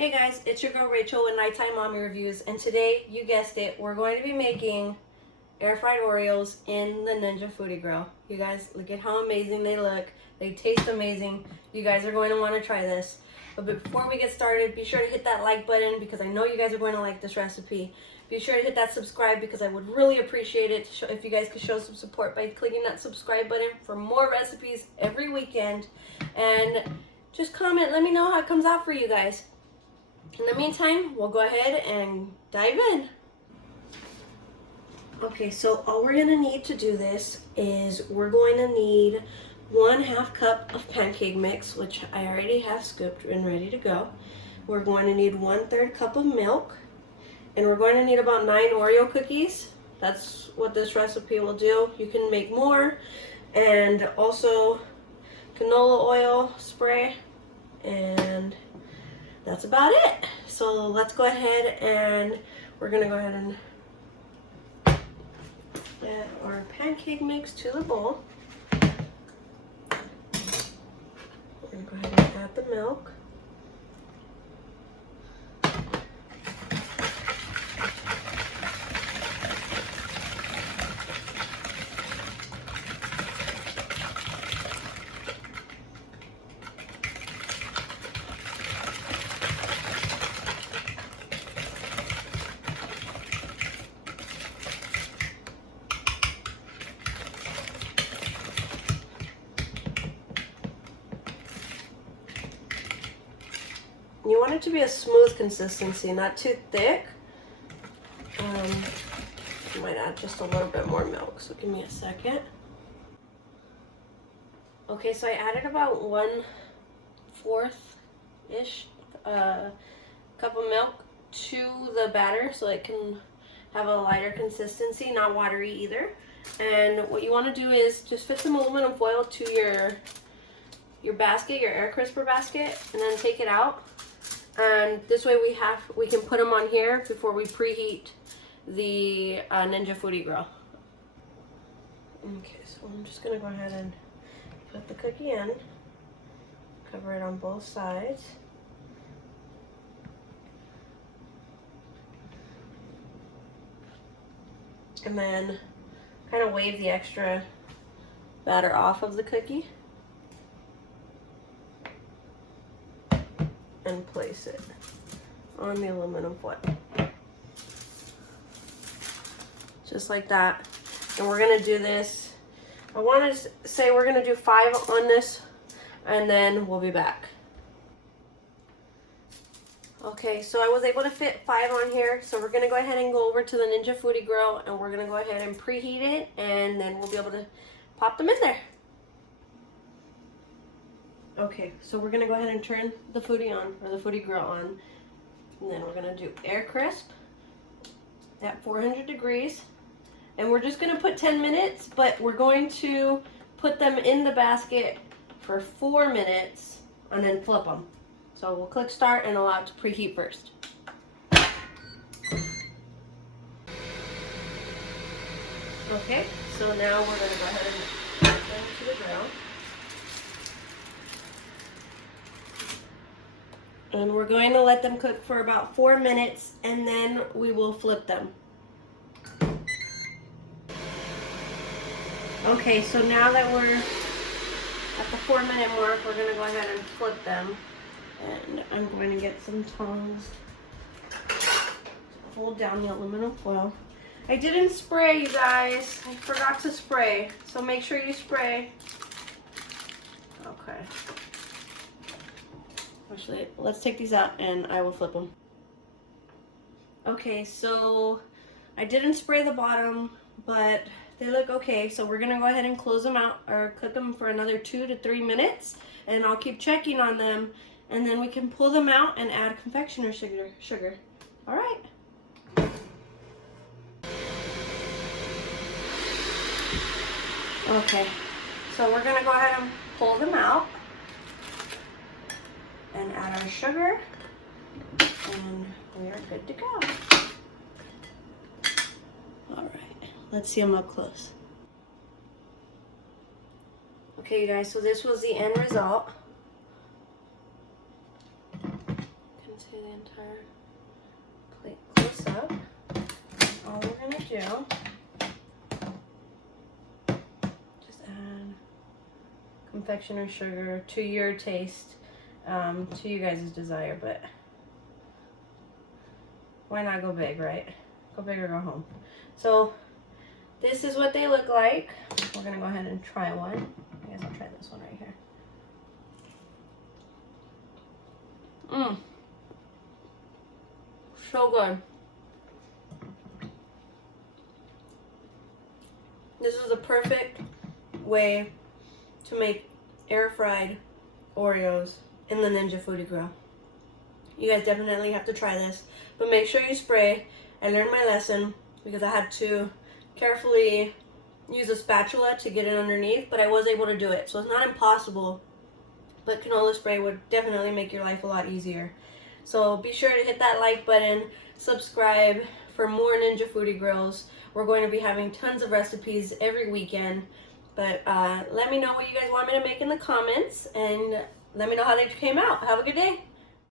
Hey guys, it's your girl Rachel with Nighttime Mommy Reviews, and today, you guessed it, we're going to be making air fried Oreos in the Ninja Foodi Grill. You guys, look at how amazing they look. They taste amazing. You guys are going to want to try this. But before we get started, be sure to hit that like button because I know you guys are going to like this recipe. Be sure to hit that subscribe because I would really appreciate it if you guys could show some support by clicking that subscribe button for more recipes every weekend. And just comment, let me know how it comes out for you guys. In the meantime, we'll go ahead and dive in. Okay, so all we're gonna need to do this is we're going to need 1/2 cup of pancake mix, which I already have scooped and ready to go. We're going to need 1/3 cup of milk, and we're going to need about 9 Oreo cookies. That's what this recipe will do. You can make more, and also canola oil spray, and that's about it. So let's go ahead and we're gonna go ahead and add our pancake mix to the bowl. We're gonna go ahead and add the milk. You want it to be a smooth consistency, not too thick. You might add just a little bit more milk, so give me a second. Okay, so I added about 1/4-ish cup of milk to the batter so it can have a lighter consistency, not watery either. And what you want to do is just fit some aluminum foil to your basket, your air crisper basket, and then take it out. And this way we can put them on here before we preheat the Ninja Foodi Grill. Okay, so I'm just gonna go ahead and put the cookie in, cover it on both sides. And then kind of wave the extra batter off of the cookie. And place it on the aluminum foil. Just like that. And we're gonna do this, I want to say we're gonna do 5 on this, and then we'll be back. Okay, so I was able to fit 5 on here, so we're gonna go ahead and go over to the Ninja Foodi Grill, and we're gonna go ahead and preheat it, and then we'll be able to pop them in there. Okay, so we're gonna go ahead and turn the Foodi on, or the Foodi Grill on, and then we're gonna do air crisp at 400 degrees, and we're just gonna put 10 minutes, but we're going to put them in the basket for 4 minutes and then flip them. So we'll click start and allow it to preheat first. Okay, so now we're gonna go ahead and put them to the grill. And we're going to let them cook for about 4 minutes, and then we will flip them. Okay, so now that we're at the 4-minute mark, we're going to go ahead and flip them. And I'm going to get some tongs to hold down the aluminum foil. I didn't spray, you guys. I forgot to spray, so make sure you spray. Okay. Actually, let's take these out and I will flip them. Okay, so I didn't spray the bottom, but they look okay. So we're gonna go ahead and close them out or cook them for another 2 to 3 minutes, and I'll keep checking on them, and then we can pull them out and add confectioner sugar. All right. Okay, so we're gonna go ahead and pull them out and add our sugar, and we are good to go. All right, let's see them up close. Okay, you guys, so this was the end result. You can say the entire plate close up. All we're gonna do, just add confectioner sugar to your taste, to you guys' desire, but why not go big, right? Go big or go home. So this is what they look like. We're gonna go ahead and try one. I guess I'll try this one right here. So good. This is the perfect way to make air fried Oreos in the Ninja Foodi Grill. You guys definitely have to try this, but make sure you spray. I learned my lesson because I had to carefully use a spatula to get it underneath, but I was able to do it. So it's not impossible, but canola spray would definitely make your life a lot easier. So be sure to hit that like button, subscribe for more Ninja Foodi Grills. We're going to be having tons of recipes every weekend, but let me know what you guys want me to make in the comments, and let me know how they came out. Have a good day.